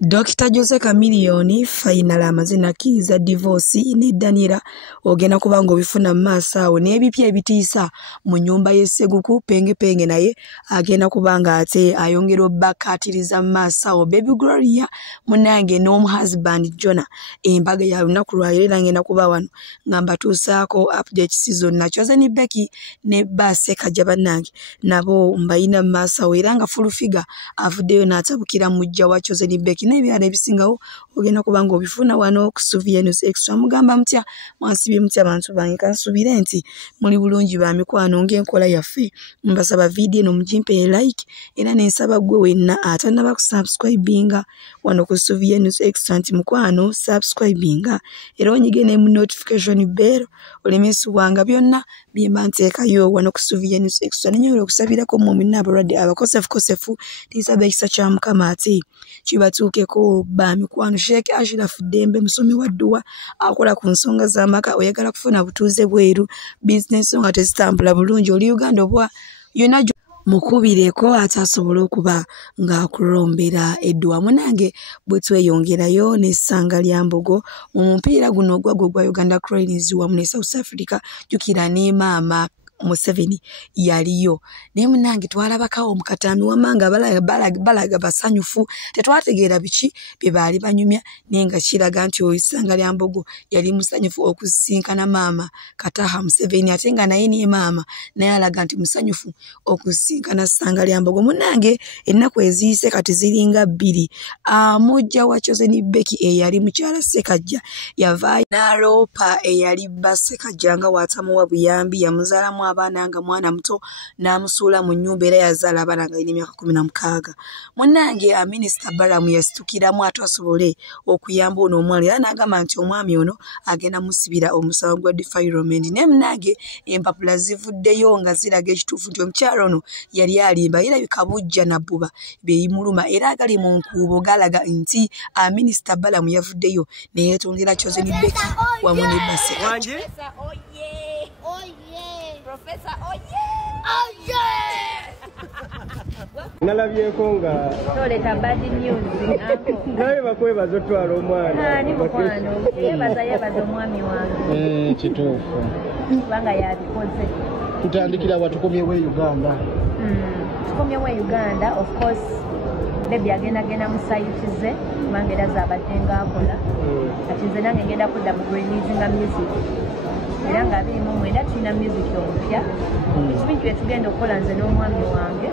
Dr. Jose Chameleone final amazina kiza divorce ne Daniela ogenda kubanga obifuna maaso awo n'ebipya ebitiisa mu nyumba y'esseguku penge naye agenda kubanga ate ayongera obbakatiriza maaso awo baby Gloria munange n'omu husband Jonah embaga ya lunaku lwa leero ngenda kuba wano ngamba tuusaako update season na Chosen ni Becky ne Baseka jabanange nabo mbayina maaso awo era nga full figure avuddeyo n'atabukira mujja wa Chosen ni Becky n'ebirala ebisingawo ogenda kubanga obifuna wano ku Suvia News Extra mugamba mutya mwansibye mutya abantu bange kansubire nti muli bulungi ba mikwano ng'enkola yaffe mbasaba video eno mujimpe like era n'ensaba gwe wenna atanaba ku subscribinga wano ku Suvia News Extra nti mukwano subscribinga era onyige ne mu notification bell olemesubwanga byonna byemba nteekayo wano ku Suvia News Extra nenyobola okusabirako mu minnabalwadde abakosefu tisaba ekisa kya Mukama ate kibatuukeko ba mikwano Sheikh Ashraf Dembe musomi wa dduwa akola ku nsonga z'amaka oyagala kufuna butuuze bweru business nga tezitambula bulungi oli Uganda obwa yonna mukubireko atasobola okuba ng'akulombera edduwa munange bwe tweyongerayo n'essanga lya Mbogo mu mupiira guno gwa Uganda Cranes wamu ne South Africa jukira ne maama Museveni yaliyo naye munange twalabakawo omukatami wamanga balaga basanyufu tetwategeera biki bye baali banyumya nenga kiraga nti oyisanga lya Mbogo yali musanyufu okusinkana maama Kataha Museveni ate nga naye ni maama naye alaga nti musanyufu okusinkana ssanga lya Mbogo munange ennaku eziise kati ziringa 2 mujja wa Chosen Becky eyali mukyala Sekajja yavaayo n'aloopa eyali Basekajja nga watamuwa buyambi yamuzaalamu abaana nga mwana muto namusuula mu nyumba era yazaala abaana nga emyaka 16 munange Minister Balamu yasitukiramu atasobole okuyamba ono omwami era n'agamba nti omwami ono agenda musibira omusango gwa defilement ne munange empapula zivuddeyo nga ziraga ekituufu nti omukyalo ono yali alimba era bikabujja na bbuba beyimuluma era agali mu nkuubo galaga nti Minister Balamu yavuddeyo ne yeetondera Chosen Becky wamu ne Baseka Professor, oh yeah! Nalabyeko nga toleta bad news naye bakwebaza otwala omwana ni mukwano yebaza omwami wange kituufu kubanga yabikoze tutandikira watukomyewo Uganda tukomyewo Uganda of course baby agenda musayitize kubanga era zabadde ng'akola kati nze nange ngenda kudda mu releasinga music era nga 2024 tulina music omupya ekibintu bye tugenda okukola nze n'omwami wange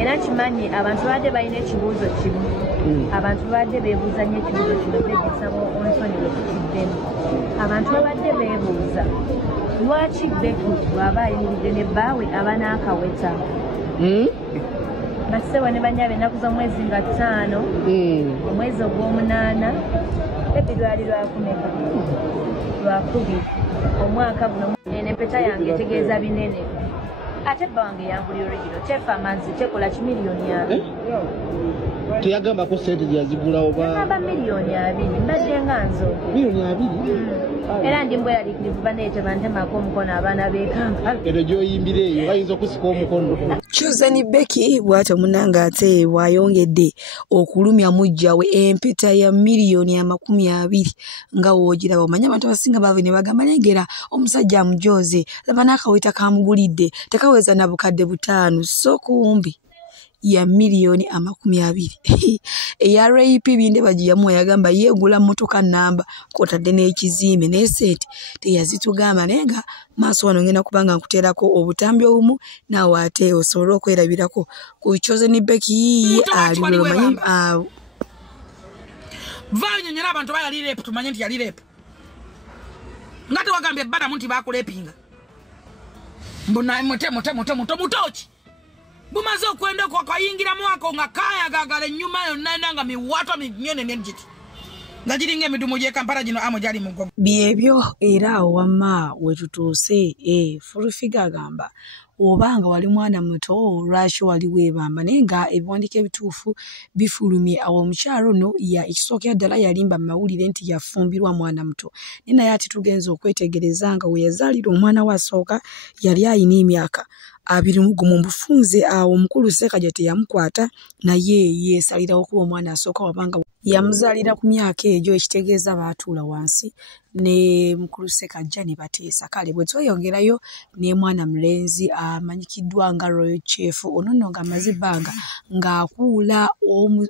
era kimanyi abantu badde balina ekibuuzo kimu abantu badde beebuuza nnyo ekibuuzo kino begisaba onsoni bwe tukiddemu abantu babadde beebuuza lwaki Becky bw'aba ayimiridde ne bbaawe abanaakaweta bassebo ne banyabe ennaku z'omwezi nga 5 omwezi ogw'omunaana Becky lwali lwakumeka lwakubiri omwaka guno n'empeta yange etegeeza binene ate bba wange yambuli original tefa amazzi tekola kimiliyoni 2 teyagambako sente gyazigula oba yagamba miliyoni 2 mbadde nga nzoge miliyoni 2 era ndi mbweraliikirivu banneeteba ntemako omukono abaana b'Ekampala ero gy'oyimbira eyo bayinza okusika omukono Chosen Becky bw'atyo munanga ate bw'ayongedde okulumya mujjawe empeta ya miliyoni 20 nga woogiraba omanya abantu abasinga baave ne bagamba lengera omusajja amujoze laba n'akaweta kamugulidde tekaweza na bukadde 5 so kumbi ya miliyoni 20 eya RAP binde bagiyamu yagamba yeegula motoka namba kotadde n'ekizimbe n'esente teyazitugamba nenga maaso wano ngenda kubanga nkuteerako obutambi obumu naawe ate osobola okwerabirako ku Chosen Becky ali lumanyi vanyonyera abantu bayali rep tumanye nti yali rep ngate wagambye Balamu nti bakulepinga mbona mutochi bumaze okwenda kwa kayingira mwako nga kaya gagala nyuma yonna nga miwato minyene n'enjiti nga giringa emidumu gye Kampala gino amo gyali mugogo byebyo era wama wetutuuse full figure agamba obanga wali mwana muto lwaki wali weebamba naye nga ebiwandiiko ebituufu bifulumye awo omukyalo no ya ekisookera ddala yalimba mu mawulire nti yafumbirwa mwana muto naye naye ati tugenza okwetegereza nga we yazaalira omwana we asooka yali ayina emyaka 21 mu bufunze awo omukulu Sekajja teyamukwata naye yeesalirawo kuba omwana asooka wabanga yamuzaalira ku myaka egyo ekitegeeza baatuula wansi ne mukulu Ssekajja ne bateesa. Kale bwe tweyongerayo ne mwana mulenzi amanyikiddwa nga Royal Chief ono nno ng'amaze ebbanga ng'akuula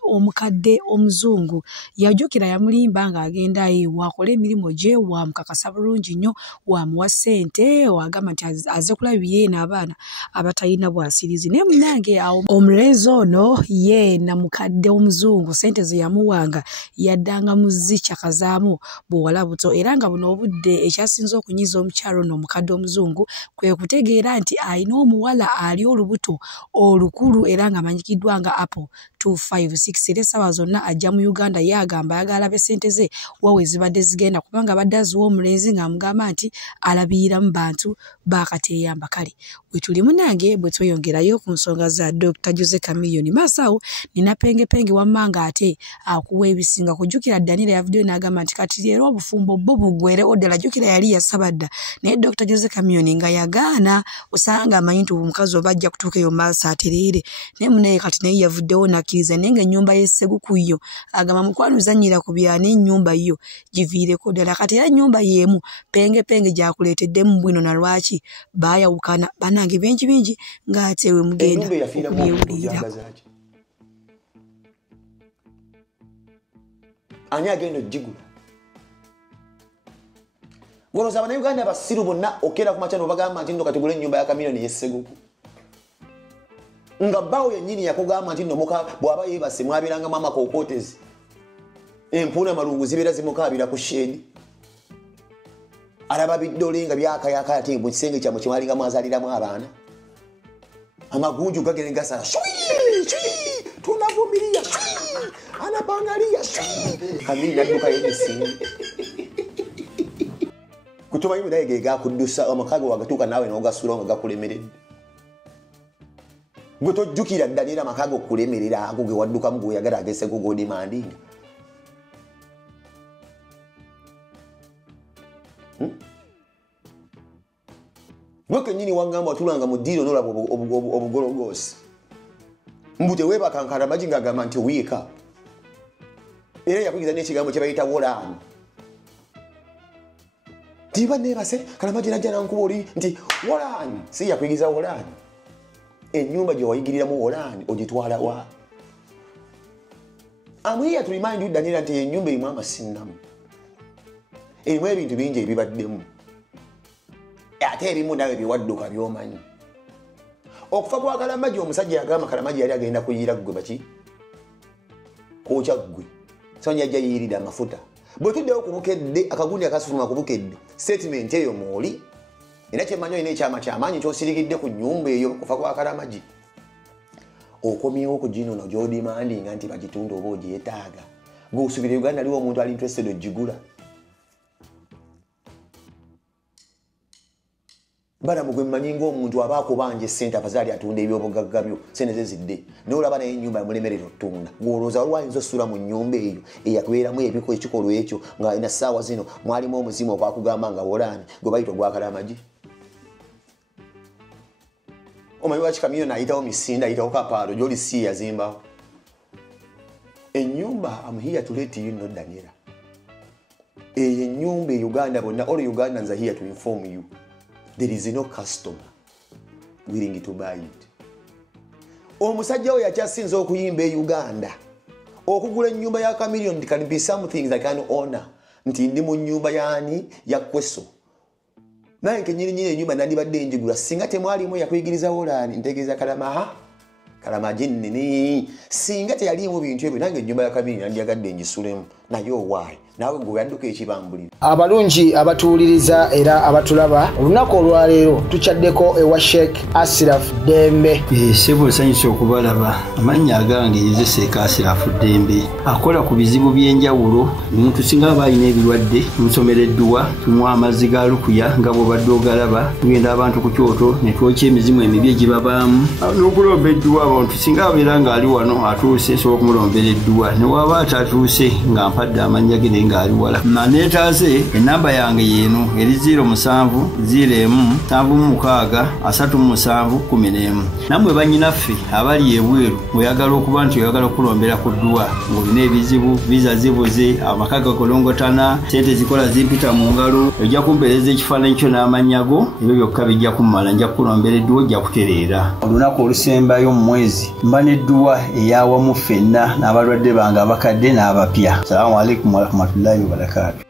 omukadde omuzungu. Yajjukira yamulimba ng'agenda waakole emirimu gye, wamukakasa bulungi nnyo, wamuwa ssente, wagamba nti aze kulabira yena abaana abatalina bwasirizi. Naye munnange omulenzi ono ye na mukadde omuzungu ssente ze yamuwanga yaddanga muzikyakazaamu buwala buto, era nga buno obudde ekyasinze okunyiza omukyalo ono omukadde omuzungu kwe kutegeera nti alina omuwala ali olubuto olukulu era nga amanyikiddwa nga Apple 256. Era essaawa zonna ajja mu Uganda yagamba ayagala alabe ssente ze wawe zibadde zigenda, kubanga abadde aziwa omulenzi ng'amugamba nti alabirira mu bantu baakateeyamba. Kale bwe tuli munange bwe tweyongerayo ku nsonga za Dr. Jose Chameleone maaso awo nina pengepenge wammanga ate akuwa ebisinga. Kujjukira Daniela yavuddeyo n'agamba nti kati leero obufumbo bwo buggwerewo ddala. Jjukira yali yasaba dda naye Dr. Jose Chameleone nga yagaana, osanga amanyi nti omukazi oba ajja kutuuka eyo maaso atereere. Naye munaye kati naye yavuddewo n'akkiriza, naye ng'ennyumba y'Esseguku yo agamba mukwano zanyira ku byani ennyumba yo giviireko ddala. Kati era ennyumba y'emu pengepenge gyakuleeteddemu bwino na lwaki baayawukana banange bingi ng'ate we mugenda okubyewulira. Ani agenda oggigula? Goloza Abannayuganda abasiru bonna okera ku makyano bagamba nti nno katigule ennyumba ya Chameleone y'Esseguku. Nga bbawo yennyini yakugamba nti nno muka bw'aba yeebase mwabiranga mama kookotezi. Empuuna malungu zibeera zimukaabira ku shedi. Alaba biddole nga byakayaka ate mu kisenge kyammwe kye mwalinga mwazaaliramu abaana. Amagunju gagenda gasala. Tunavumilia. Anapangalia. Kamili nadduka y'emisinde. Kutumanyi mudaye ge gakuddusa amakago wagatuuka naawe n'ogasula nga gakulemeredde. Gwe tojjukira Daniela amakago okulemerera ago ge waddukamu g'oyagala agese g'odimandinga. Gwe nyini wangamba watulanga mu ddiiro n'olaba obugologosi. Mbu teweebakankana amagi ng'agamba nti wiika. Era yakuyiza n'ekigambo kye bayita wolaani. Tiba nebase Kalamagi najja nankuba oli nti wolaani. Si yakuyigiza wolaani. Ennyumba gye wayigiriramu wolaani ogitwala wa? I'm here to remind you Daniela nti ennyumba erimu amasinnamu. Erimu ebintu bingi ebibaddemu. Ate ebimu nawe biwadduka by'omanyi. Okufa kwa Kalamagi omusajja yagamba Kalamagi yali agenda kuyiira ggwe baki? Kwokya ggwe. Sonya ajja yiyirira amafuta. Bwe tuddewo ku bukedde akagundi akasufuma ku bukedde statement eyo mwoli era kyemmanyi olina ekyama kyamaanyi ky'osirikidde ku nnyumba eyo kufa kwa Kalamagi. Okomyewo ku gino no gy'odimandinga nti bagitunda oba ogyetaaga. Ng'osubira Uganda aliwo omuntu ali interested ogigula. Bana mugwe mmanyi ng'omuntu aba akubanja essente abazaali atunda ebyobugagga byo ssente ze zidde n'olaba naye ennyumba yamulemerera ottunda. Ng'olowooza waliwo ayinza osula mu nnyumba eyo eyakubeeramu ekikolwa ekyo ng'alina ssaawa zino mwalimu omuzimu okwakugamba nga wolaani gwe bayita ogwa Kalamagi. Omanyi lwaki Chameleone ayitawo misinde ayitawo kapaalo gy'oli si yazimbawo. Ennyumba I'm here to let you know Daniela. Eyo ennyumba e Uganda bonna all Ugandans are here to inform you. There is no customer willing to buy it. Omusajja oyo yakyasinza okuyimba e Uganda. Okugula ennyumba ya Chameleone can be something that can honor. Nti ndi mu nnyumba yaani ya Kweso. Naye kenyini ennyumba nandibadde njigula singa temwalimu yakuyigiriza wolaani ntegeeza Kalamagi nnini. Singa teyalimu bintu ebyo nange ennyumba ya Chameleone nandyagadde ngisulemu. Naye owaayi naawe gwe yadduka ekibambulira. Abalungi abatuwuliriza era abatulaba olunaku olwaleero tukyaddeko ewa Sheikh Ashraf Dembe. Sebo nsanyusa okubalaba. Amannya agange nze Sheikh Ashraf Dembe. Akola ku bizibu by'enjawulo. Omuntu singa aba alina ebirwadde musomereddwa tumuwa amazzi ga lukuya nga bw'obadde ogalaba. Tugenda abantu ku kyoto ne twokya emizimu emibi egibabaamu. N'okulomba edduwa abantu singa abeera ng'ali wano atuuse sobola okumulombeera edduwa. Ne waba atatuuse nga ampadde amannya ge naye ng'ali wala neetaase enamba yange yeeno eri 0701763711 nammwe bannyinaffe abali ebweru oyagala okuba nti oyagala okulombera ku ddwa ng'olina ebizibu viza zibuze amaka gakolongotana sente zikola zimpita mu ngalo ojja kumpeereza ekifaananyi kyo n'amannya go ebyo byokka bijja kummala nja kukulombera edduwa ojja kutereera olunaku olusembayo mu mwezi mba n'edduwa eyawamu ffenna n'abalwadde bange abakadde n'abapya. Assalamu alaikum warahmatullahi wabarakatuh.